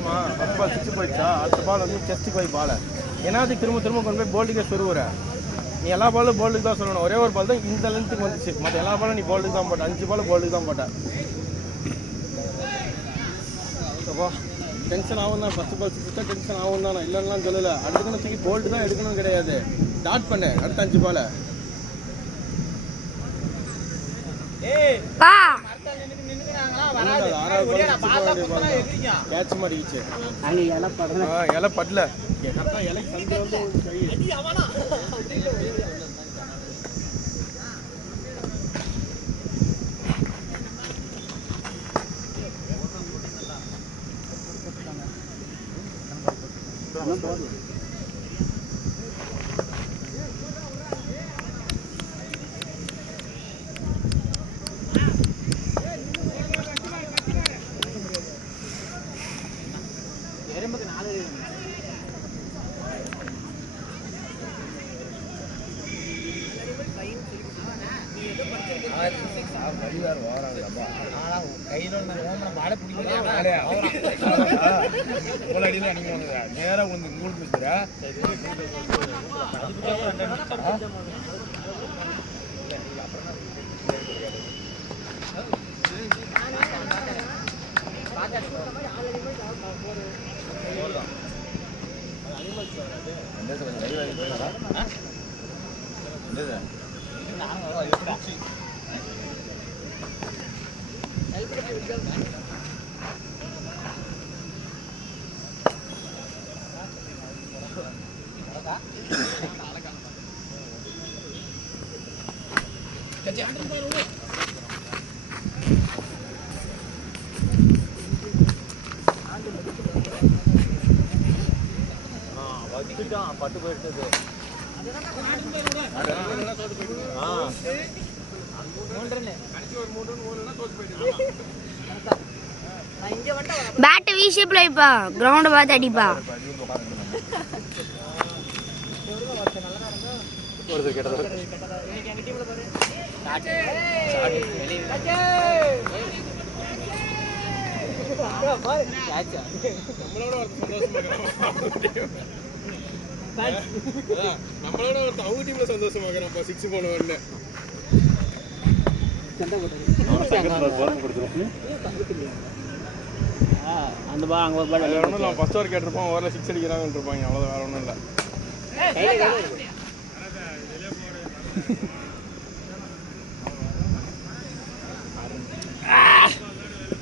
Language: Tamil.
சொல்லட்டுமா? ஃபர்ஸ்ட் பால் 6 போயிடுச்சா, அடுத்த பால் வந்து செஸ்ட்டுக்கு போய் பால். ஏன்னா அது திரும்ப திரும்ப கொண்டு போய் போல்டுக்கே சொருவுற. நீ எல்லா பாலும் போல்டுக்கு தான் சொல்லணும். ஒரே ஒரு பால் தான் இந்த லென்த்துக்கு வந்துச்சு. மற்ற எல்லா பாலும் நீ போல்டுக்கு தான் போட்ட. 5 பால் போல்டுக்கு தான் போட்ட. அப்பா டென்ஷன் ஆகும் தான். ஃபர்ஸ்ட் பால் 6 டென்ஷன் ஆகும் தான். நான் இல்லைன்னா சொல்லலை. அடுத்துக்கணும் தூக்கி போல்டு தான் எடுக்கணும் கிடையாது. டாட் பண்ணு அடுத்த 5 பால். கேட்ச் மாட்டிக்கிச்சு. இலை படல. இலை சந்தை வந்து நேரா வந்து பட்டு போயிடுச்சு. பேட் வி ஷேப்ல இப்ப கிரவுண்ட் பார்த்து அடிப்பா. நம்மளோட ஒருத்தர் அவங்க டீம்ல சந்தோஷமாக்குறான்ப்பா 6 போன உடனே. அந்த பால் அங்கே ஒரு பால் ஒன்றும் நான் ஃபர்ஸ்ட் ஓவர் கேட்டிருப்போம். ஓவரில் 6 அடிக்கிறாங்கன்னு இருப்பாங்க. அவ்வளோதான், வேற ஒன்றும் இல்லை.